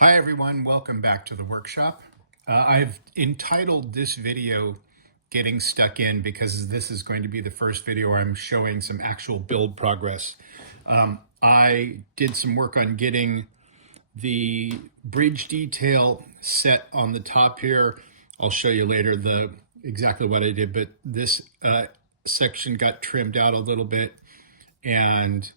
Hi everyone, welcome back to the workshop. I've entitled this video Getting Stuck In because this is going to be the first video where I'm showing some actual build progress. I did some work on getting the bridge detail set on the top here. I'll show you later exactly what I did, but this section got trimmed out a little bit, and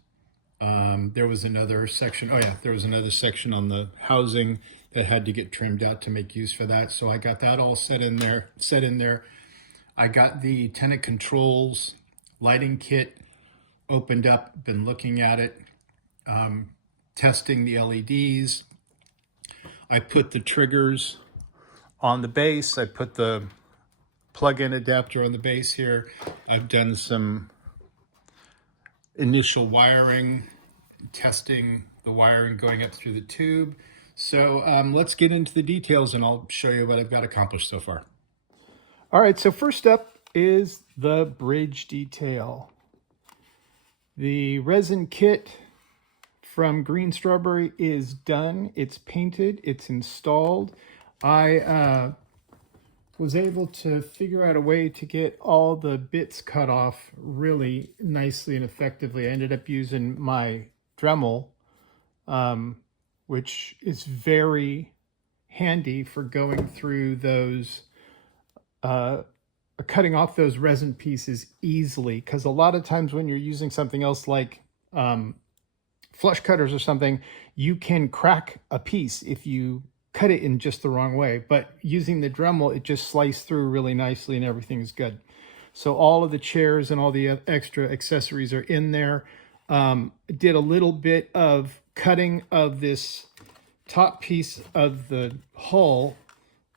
there was another section. Oh yeah, there was another section on the housing that had to get trimmed out to make use for that. So I got that all set in there. I got the tenant controls lighting kit opened up, been looking at it, testing the LEDs. I put the triggers on the base. I put the plug-in adapter on the base here. I've done some initial wiring, testing the wiring going up through the tube. So let's get into the details and I'll show you what I've got accomplished so far. All right, so first up is the bridge detail. The resin kit from Green Strawberry is done. It's painted, it's installed. I was able to figure out a way to get all the bits cut off really nicely and effectively. I ended up using my Dremel, which is very handy for going through those, cutting off those resin pieces easily. Because a lot of times when you're using something else like flush cutters or something, you can crack a piece if you cut it in just the wrong way. But using the Dremel, it just sliced through really nicely and everything is good. So all of the chairs and all the extra accessories are in there. Did a little bit of cutting of this top piece of the hull.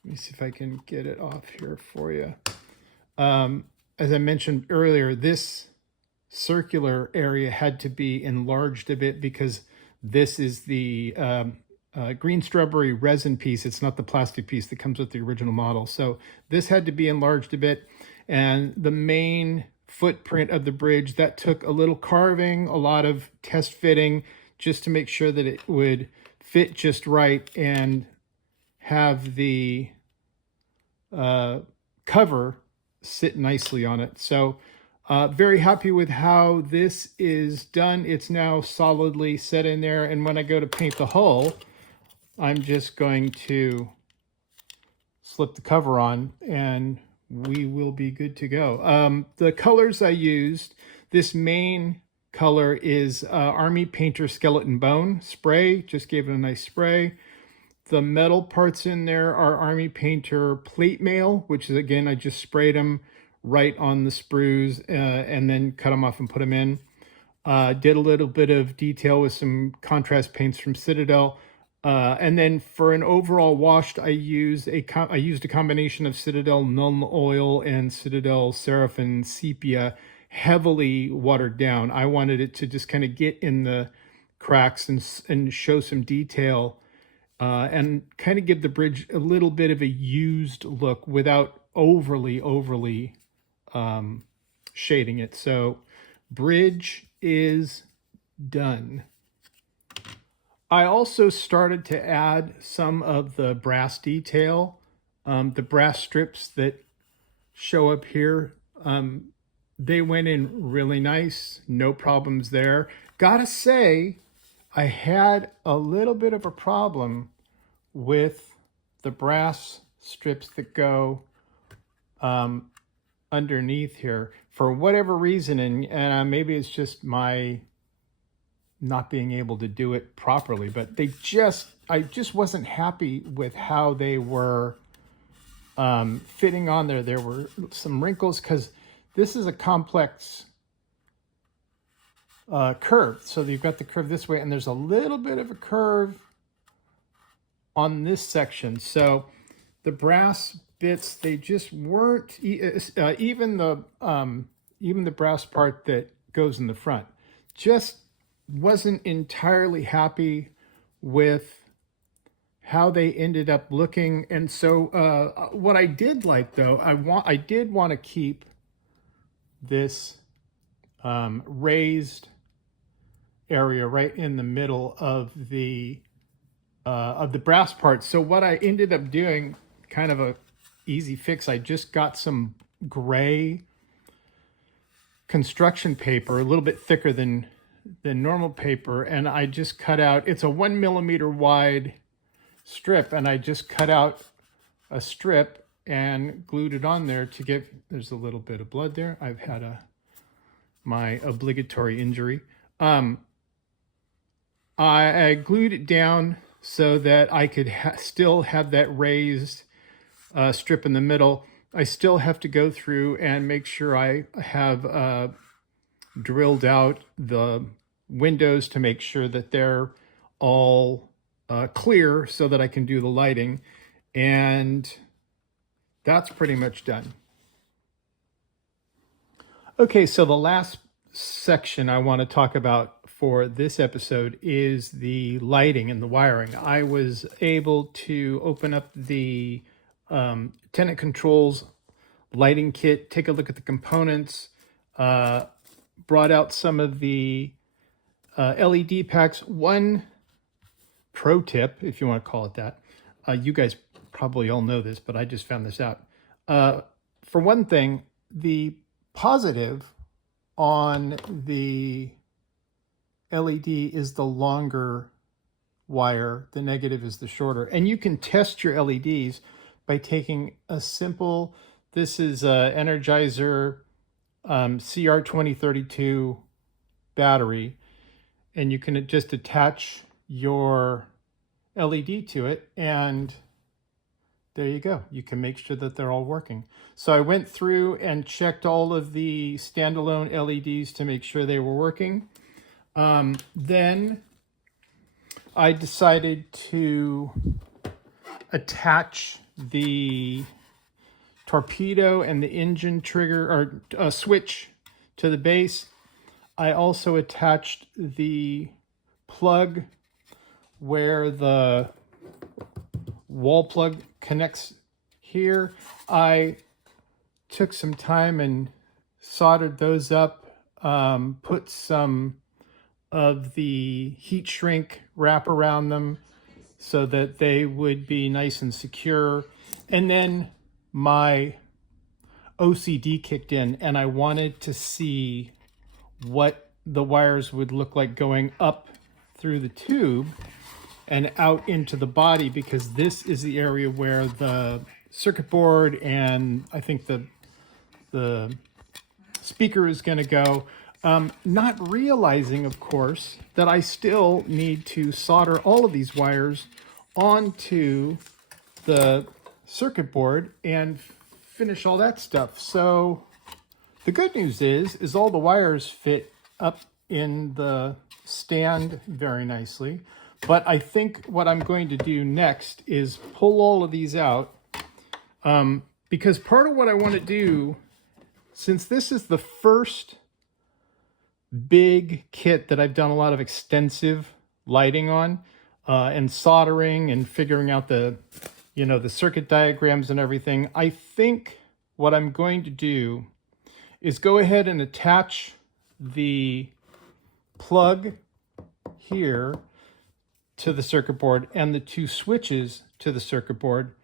Let me see if I can get it off here for you. As I mentioned earlier, this circular area had to be enlarged a bit because this is the Green Strawberry resin piece. It's not the plastic piece that comes with the original model. So this had to be enlarged a bit. And the main footprint of the bridge, that took a little carving, a lot of test fitting, just to make sure that it would fit just right and have the cover sit nicely on it. So very happy with how this is done. It's now solidly set in there. And when I go to paint the hull, I'm just going to slip the cover on and we will be good to go. The colors I used, this main color is Army Painter Skeleton Bone spray. Just gave it a nice spray. The metal parts in there are Army Painter Plate Mail, which is, again, I just sprayed them right on the sprues and then cut them off and put them in. Did a little bit of detail with some contrast paints from Citadel. And then for an overall wash, I used a combination of Citadel Nuln Oil and Citadel Seraphim Sepia, heavily watered down. I wanted it to just kind of get in the cracks and show some detail and kind of give the bridge a little bit of a used look without overly shading it. So bridge is done. I also started to add some of the brass detail, the brass strips that show up here. They went in really nice, no problems there. Gotta say, I had a little bit of a problem with the brass strips that go underneath here. For whatever reason, and maybe it's just my not being able to do it properly, but I just wasn't happy with how they were fitting on there. There were some wrinkles because this is a complex curve. So you've got the curve this way and there's a little bit of a curve on this section. So the brass bits, they just weren't, even the brass part that goes in the front, just wasn't entirely happy with how they ended up looking. And so what I did like, though, I did want to keep this raised area right in the middle of the of the brass parts. So what I ended up doing, kind of a easy fix, I just got some gray construction paper, a little bit thicker than normal paper, and I just cut out, it's a 1 millimeter wide strip, and I just cut out a strip and glued it on there to get, there's a little bit of blood there. I've had my obligatory injury. I glued it down so that I could still have that raised strip in the middle. I still have to go through and make sure I have drilled out the windows to make sure that they're all clear so that I can do the lighting. And that's pretty much done. Okay, so the last section I want to talk about for this episode is the lighting and the wiring. I was able to open up the Tenant Controls lighting kit, take a look at the components, brought out some of the LED packs. One pro tip, if you want to call it that, you guys probably all know this, but I just found this out. For one thing, the positive on the LED is the longer wire, the negative is the shorter. And you can test your LEDs by taking a simple, this is a Energizer CR2032 battery, and you can just attach your LED to it, and there you go. You can make sure that they're all working. So I went through and checked all of the standalone LEDs to make sure they were working. Then I decided to attach the torpedo and the engine trigger or switch to the base. I also attached the plug where the wall plug connects here. I took some time and soldered those up, put some of the heat shrink wrap around them so that they would be nice and secure. And then my OCD kicked in, and I wanted to see what the wires would look like going up through the tube and out into the body, because this is the area where the circuit board and I think the speaker is going to go. Not realizing, of course, that I still need to solder all of these wires onto the circuit board and finish all that stuff. So the good news is all the wires fit up in the stand very nicely. But I think what I'm going to do next is pull all of these out, because part of what I want to do, since this is the first big kit that I've done a lot of extensive lighting on, and soldering and figuring out the circuit diagrams and everything, I think what I'm going to do is go ahead and attach the plug here to the circuit board and the two switches to the circuit board.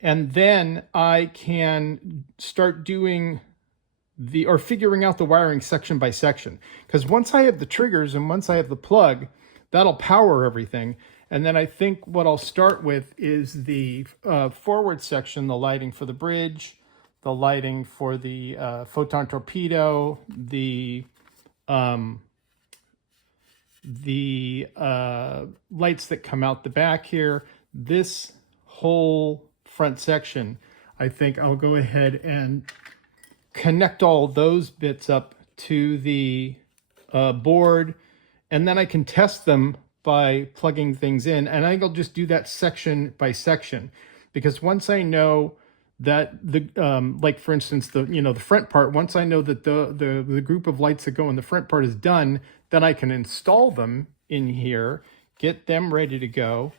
And then I can start doing figuring out the wiring section by section. Because once I have the triggers and once I have the plug, that'll power everything. And then I think what I'll start with is the forward section, the lighting for the bridge, the lighting for the photon torpedo, the lights that come out the back here. This whole front section, I think I'll go ahead and connect all those bits up to the board, and then I can test them by plugging things in. And I think I'll just do that section by section, because once I know that like for instance, the front part, once I know that the group of lights that go in the front part is done, then I can install them in here, get them ready to go,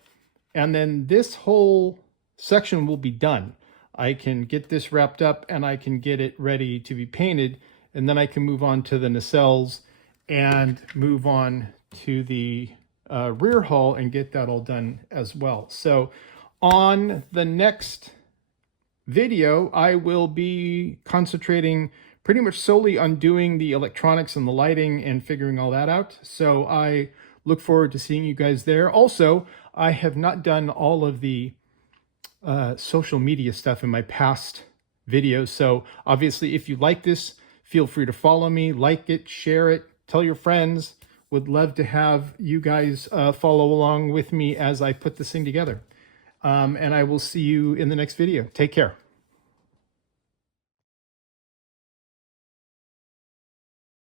and then this whole section will be done. I can get this wrapped up and I can get it ready to be painted, and then I can move on to the nacelles and move on to the rear hull and get that all done as well. So on the next video, I will be concentrating pretty much solely on doing the electronics and the lighting and figuring all that out. So I look forward to seeing you guys there. Also, I have not done all of the social media stuff in my past videos. So obviously, if you like this, feel free to follow me, like it, share it, tell your friends. Would love to have you guys follow along with me as I put this thing together. And I will see you in the next video. Take care.